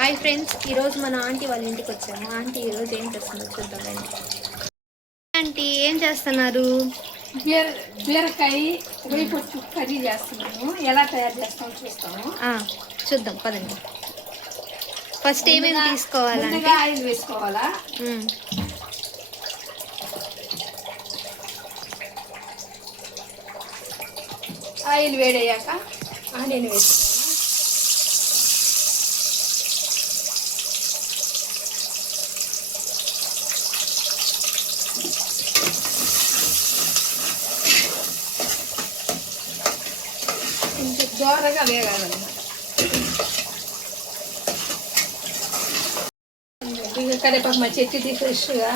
Hi friends ఈరోజు మన aunty వాళ్ళ ఇంటికి వచ్చాము. ఆంటీ ఈరోజు ఏం చేస్తుందో చూద్దాం రండి. ఆంటీ ఏం చేస్తున్నారు? బీర బీరకాయ వేపొట్టు కర్రీ చేస్తున్నాము. ఎలా తయారు చేస్తామో చూస్తాము. చూద్దాం పదండి. ఫస్ట్ ఏమేమి తీసుకోవాలంటే ఆయిల్ వేసుకోవాలా? ఆయిల్ వేడయ్యాక ఆనియన్ వేసుకోవాలి కొంచెం దోరగా వేగాలన్నమాట. ఇక కరివేపాకు మా చెట్టుది ఫ్రెష్గా.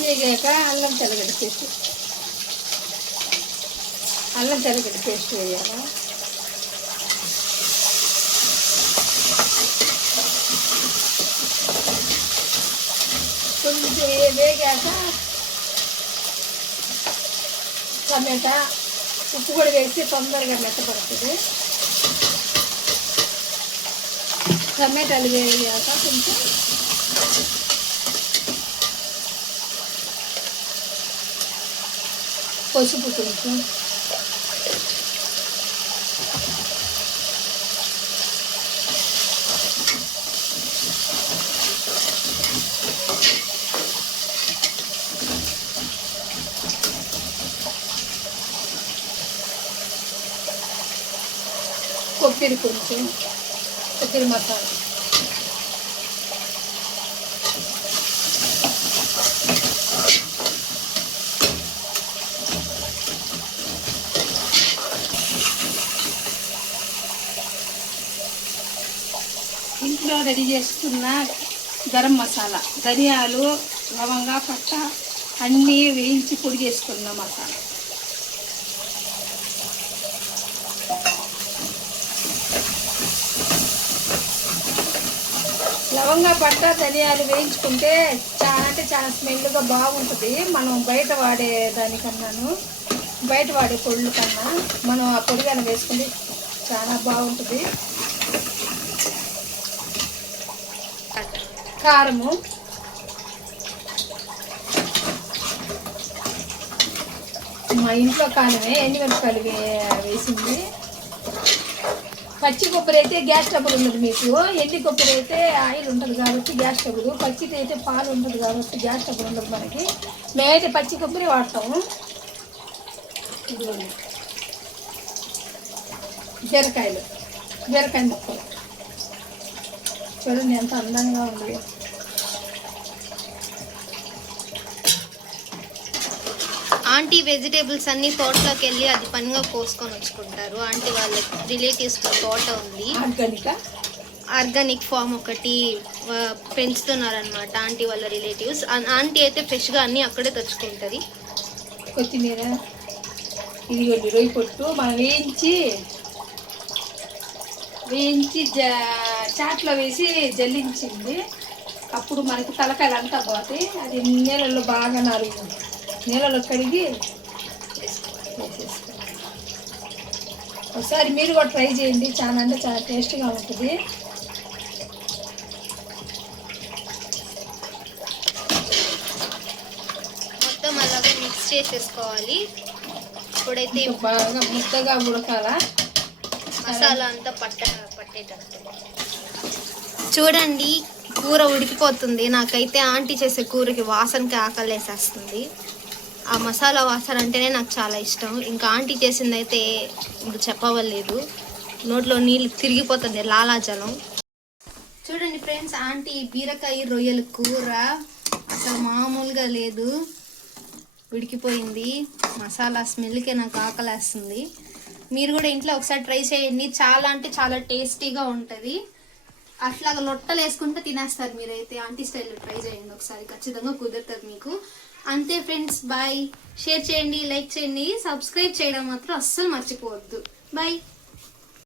వేగాక అల్లం తెల్లగడ్డ పేస్ట్. అల్లం తెల్లగడ్డ పేస్ట్ వేయాలి? కొంచెం వేగాక టమాటా ఉప్పు కూడా వేసి తొందరగా మెత్తపడుతుంది. టమాటాలు వేయాక కొంచెం? పసుపు కొంచెం. కొబ్బరి కొంచెం కొబ్బరి మసాలా. ఇంట్లో రెడీ చేసుకున్న గరం మసాలా ధనియాలు లవంగా పట్ట అన్నీ వేయించి పొడి చేసుకున్న మసాలా. లవంగా పట్ట ధనియాలు వేయించుకుంటే చాలా అంటే చాలా స్మెల్గా బాగుంటుంది. మనం బయట వాడే దానికన్నాను. బయట వాడే పొళ్ళు కన్నా మనం ఆ పొడిగాన వేసుకుంటే చాలా బాగుంటుంది. కారము. మా ఇంట్లో కారమే ఎండుమిరపకాయలు వే- వేసింది? పచ్చి కొబ్బరి అయితే గ్యాస్ ట్రబుల్ ఉండదు మీకు. ఎండి కొబ్బరి అయితే ఆయిల్ ఉంటుంది కాబట్టి గ్యాస్ ట్రబుల్ పచ్చిది అయితే పాలు ఉంటుంది కాబట్టి గ్యాస్ ట్రబుల్ ఉండదు మనకి. మేమైతే పచ్చి కొబ్బరి వాడతాము. జీరకాయలు బీరకాయలు. బీరకాయ చూడండి ఎంత అందంగా ఉంది ఆంటీ వెజిటేబుల్స్ అన్ని తోటలోకి వెళ్ళి అది పనిగా కోసుకొని వచ్చుకుంటారు. ఆంటీ వాళ్ళ రిలేటివ్స్ తోట ఉంది. ఆర్గానిక్ ఆర్గానిక్ ఫామ్ ఒకటి ఆ, పెంచుతున్నారనమాట ఆంటీ వాళ్ళ రిలేటివ్స్. ఆంటీ అయితే ఫ్రెష్గా అన్నీ అక్కడే తెచ్చుకుంటుంది. కొత్తిమీర ఇదిగోండి రొయ్యి పొట్టు. మనం వేయించి వేయించి జ చాట్లో వేసి జల్లించింది. అప్పుడు మనకి తలకాయలు అంతా పోతాయి. అది నీళ్ళల్లో బాగా నాలుగు నీళ్ళలో కడిగి వేసేసుకోవాలి ఒకసారి మీరు కూడా ట్రై చేయండి. చాలా అంటే చాలా టేస్ట్గా ఉంటుంది. మొత్తం అలాగే మిక్స్ చేసేసుకోవాలి. ఇప్పుడైతే బాగా ముద్దగా ఉడకాల? మసాలా అంతా పట్ట పట్టేటట్టు. చూడండి కూర ఉడికిపోతుంది. నాకైతే ఆంటీ చేసే కూరకి వాసనకి ఆకలేసేస్తుంది. ఆ మసాలా వాసన అంటేనే నాకు చాలా ఇష్టం. ఇంకా ఆంటీ చేసింది అయితే ఇంకా చెప్పవలేదు. నోట్లో నీళ్ళు తిరిగిపోతుంది లాలాజలం. చూడండి ఫ్రెండ్స్ ఆంటీ బీరకాయ రొయ్యల కూర అసలు మామూలుగా లేదు. ఉడికిపోయింది. మసాలా స్మెల్కే నాకు ఆకలేస్తుంది. మీరు కూడా ఇంట్లో ఒకసారి ట్రై చేయండి. చాలా అంటే చాలా టేస్టీగా ఉంటుంది. అట్లాగా లొట్టలు వేసుకుంటే తినేస్తారు మీరైతే. ఆంటీ స్టైల్ ట్రై చేయండి ఒకసారి ఖచ్చితంగా కుదురుతుంది మీకు. అంతే ఫ్రెండ్స్ బాయ్. షేర్ చేయండి లైక్ చేయండి సబ్స్క్రైబ్ చేయడం మాత్రం అస్సలు మర్చిపోవద్దు. బాయ్.